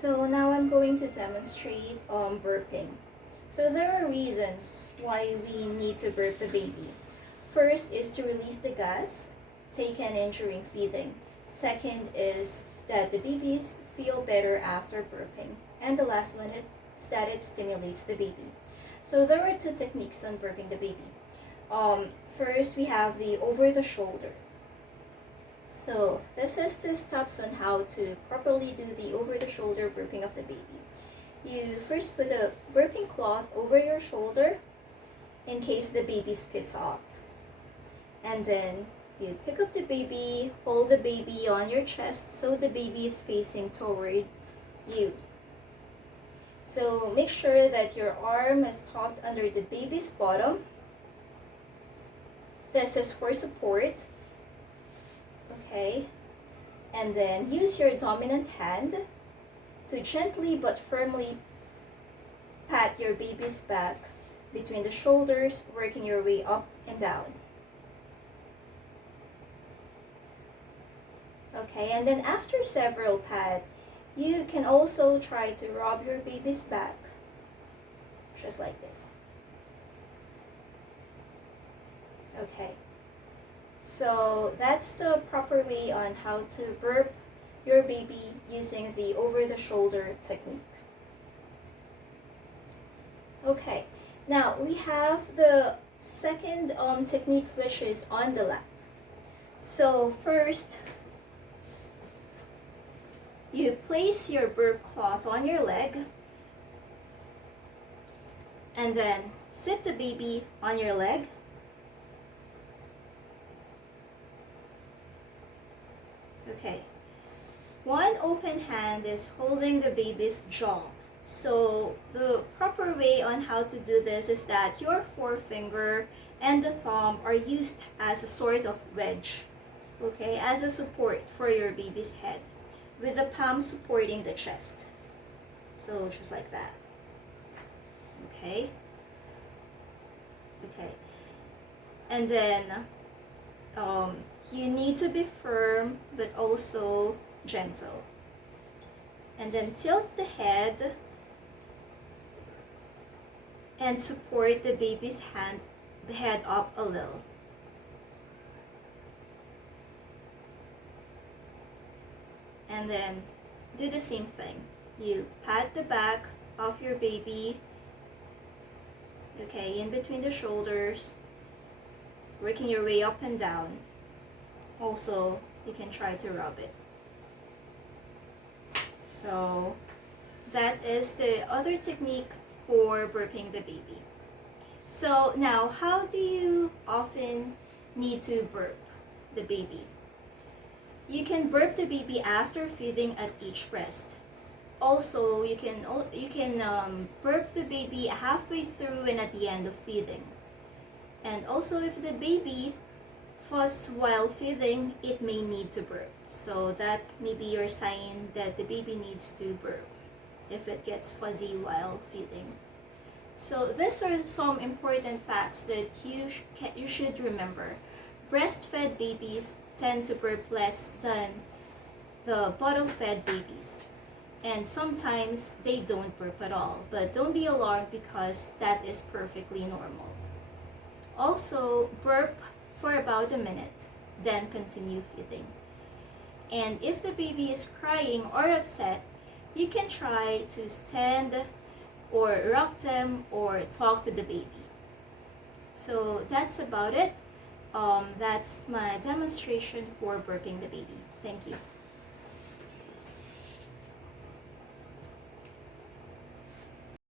So now I'm going to demonstrate burping. So there are reasons why we need to burp the baby. First is to release the gas taken in during feeding. Second is that the babies feel better after burping. And the last one is that it stimulates the baby. So there are two techniques on burping the baby. First, we have the over the shoulder. So this is the steps on how to properly do the over the shoulder burping of the baby. You first put a burping cloth over your shoulder in case the baby spits up. And then you pick up the baby, hold the baby on your chest so the baby is facing toward you. So make sure that your arm is tucked under the baby's bottom. This is for support. Okay. And then use your dominant hand to gently but firmly pat your baby's back between the shoulders, working your way up and down. Okay, and then after several pats, you can also try to rub your baby's back, just like this. Okay, so that's the proper way on how to burp your baby using the over-the-shoulder technique. Okay, now we have the second technique, which is on the lap. So first, you place your burp cloth on your leg and then sit the baby on your leg. Okay. One open hand is holding the baby's jaw. So the proper way on how to do this is that your forefinger and the thumb are used as a sort of wedge, okay, as a support for your baby's head, with the palm supporting the chest. So just like that. Okay. Okay. And then you need to be firm but also gentle. And then tilt the head and support the baby's head up a little. And then do the same thing. You pat the back of your baby, okay, in between the shoulders, working your way up and down. Also, you can try to rub it. So that is the other technique for burping the baby. So now, how do you often need to burp the baby? You can burp the baby after feeding at each breast. Also, you can burp the baby halfway through and at the end of feeding. And also, if the baby fusses while feeding, it may need to burp. So that may be your sign that the baby needs to burp if it gets fuzzy while feeding. So these are some important facts that you should remember. Breastfed babies tend to burp less than the bottle-fed babies. And sometimes they don't burp at all. But don't be alarmed because that is perfectly normal. Also, burp for about a minute, then continue feeding. And if the baby is crying or upset, you can try to stand or rock them or talk to the baby. So that's about it. That's my demonstration for burping the baby. Thank you.